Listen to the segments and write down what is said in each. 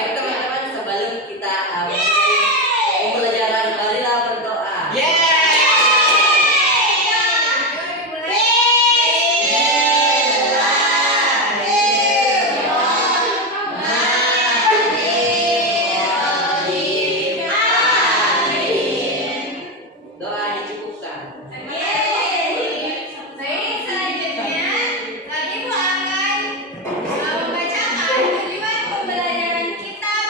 Baik teman-teman, sebelum kita pembelajaran, marilah berdoa. Doa dicukupkan. Baik, selanjutnya Ibu akan membacakan tujuan pembelajaran kitab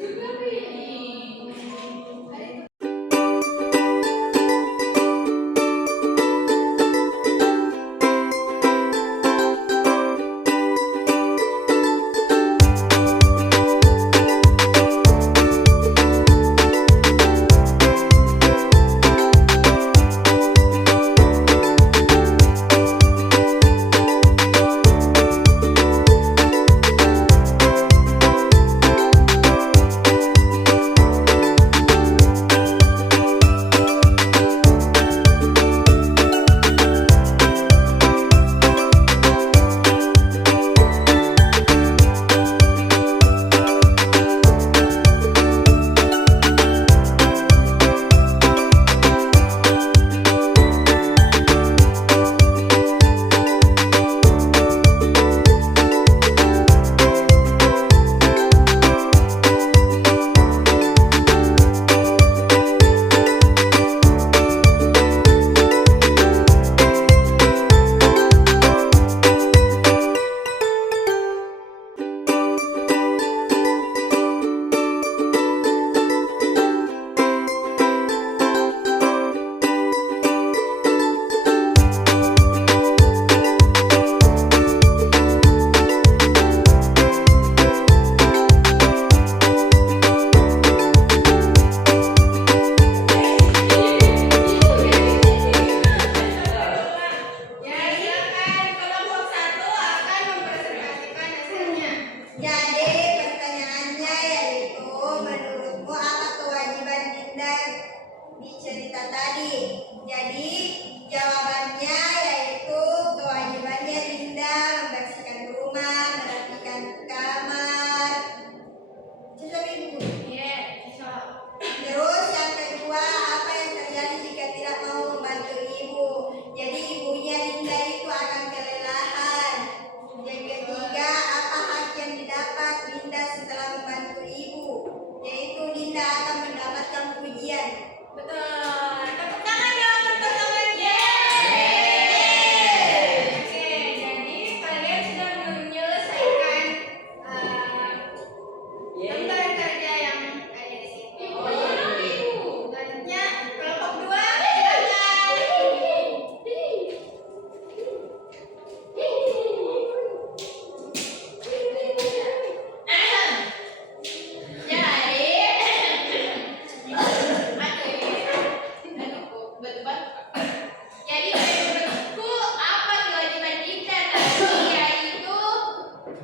Ya, silakan. Kelompok 1 akan mempresentasikan hasilnya. Jadi pertanyaannya yaitu menurutmu apa kewajiban Dinda di cerita tadi? Jadi jawabannya yaitu kewajibannya Dinda membersihkan rumah, merapikan kamar. Cocok ibu. Iya, cocok. Terus yang kedua, apa yang terjadi jika tidak mau membantu ibu? Jadi ibunya Dinda itu akan kelelahan. Yang ketiga, apa hak yang didapat Dinda setelah membantu ibu? Yaitu Dinda akan mendapatkan pujian. Betul. Tepuk tangan dong untuk temannya. Oke, jadi kalian sudah menyelesaikan lembar kerja yang ada di sini. Selanjutnya kelompok 2 silakan. Jadi menurutku apa kewajiban Dinda tadi, yaitu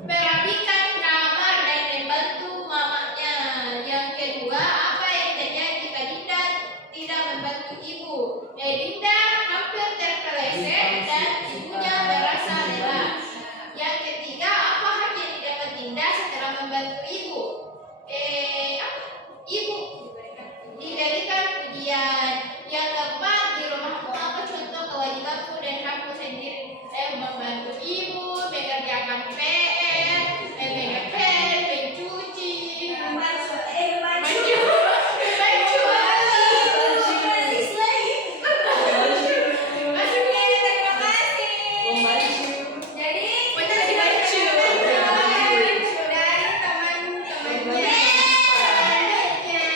merapikan kamar dan membantu mamanya. Yang kedua, apa yang terjadi jika Dinda tidak membantu ibu? Dinda hampir terpeleset dan ibunya merasa lelah. Yang ketiga, apa hak yang didapat Dinda setelah membantu ibu? Ibu diberikan pujian. Yang keempat, di rumahku apa contoh kewajibanku dan hakku sendiri? Membantu ibu, mengerjakan PR, mengepen, mencuci, Maksudnya terima kasih. Jadi dari teman-temannya. Selanjutnya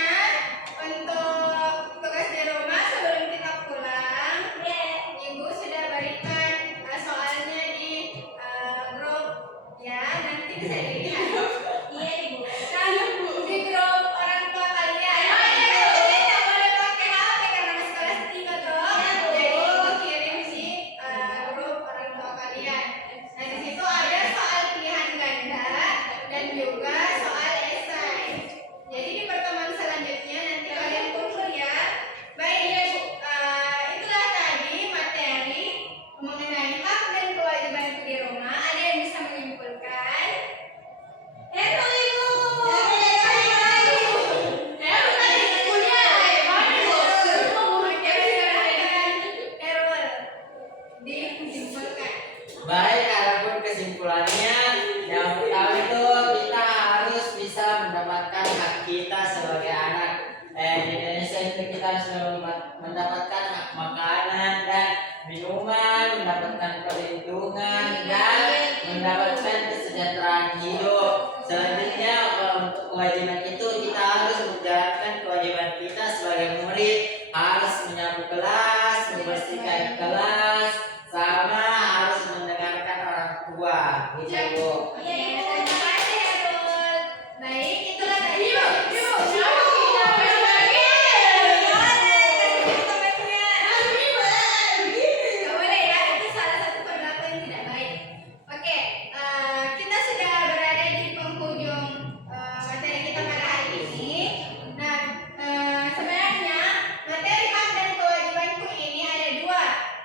untuk tugas di rumah sebelum kita pulang, ibu sudah berikan soalnya di grup ya, nanti bisa dilihat. Iya ibu. Di grup orang tua kalian. Kalian tak boleh pakai HP karena masih kelas 3 toh. Jadi ibu kirim di grup orang tua kalian. Nah di situ ada soal pilihan ganda dan juga soal esai. Jadi di pertemuan selanjutnya nanti kalian kumpul ya. Baik, itulah tadi materi mengenai hak dan kewajiban di rumah. Ada yang bisa menyimpulkan? Ibu. Herul tadi kuliah. Herul disimpulkan. Baik, adapun kesimpulannya, yang pertama itu kita harus bisa mendapatkan hak kita sebagai anak. Di Indonesia itu kita harus mendapatkan hak makanan dan minuman, mendapatkan perlindungan dan mendapatkan kesejahteraan hidup. Selanjutnya, kalau untuk kewajiban kita itu kita harus menjalankan kewajiban kita sebagai murid, harus menyapu kelas, membersihkan kelas, sama harus mendengarkan orang tua. Gitu Bu. Terima kasih ya, Dul. Baik, itulah tadi. Nggak boleh ya, itu salah satu perilaku yang tidak baik. Oke, kita sudah berada di penghujung materi kita pada hari ini. Nah, sebenarnya materi hak dan kewajibanku ini ada dua,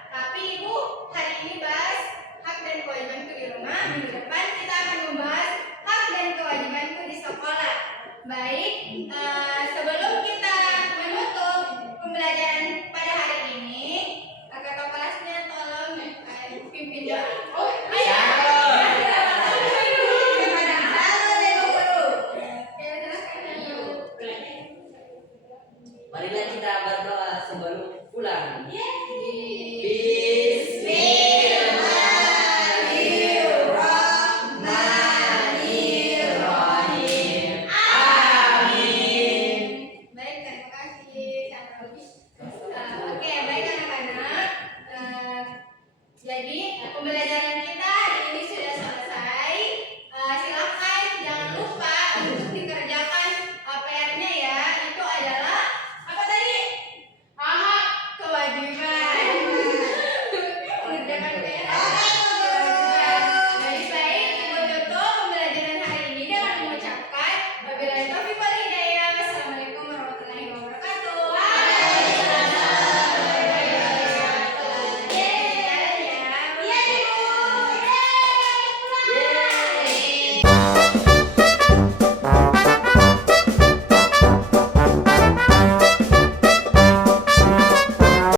tapi Ibu hari ini bahas hak dan kewajibanku di rumah. Minggu depan kita akan membahas hak dan kewajibanku di sekolah. Baik, sebelum kita menutup pembelajaran pada hari ini, kakak kelasnya tolong pimpin doa. Ayo. Ya, silakan, Ibu. Marilah kita berdoa sebelum pulang.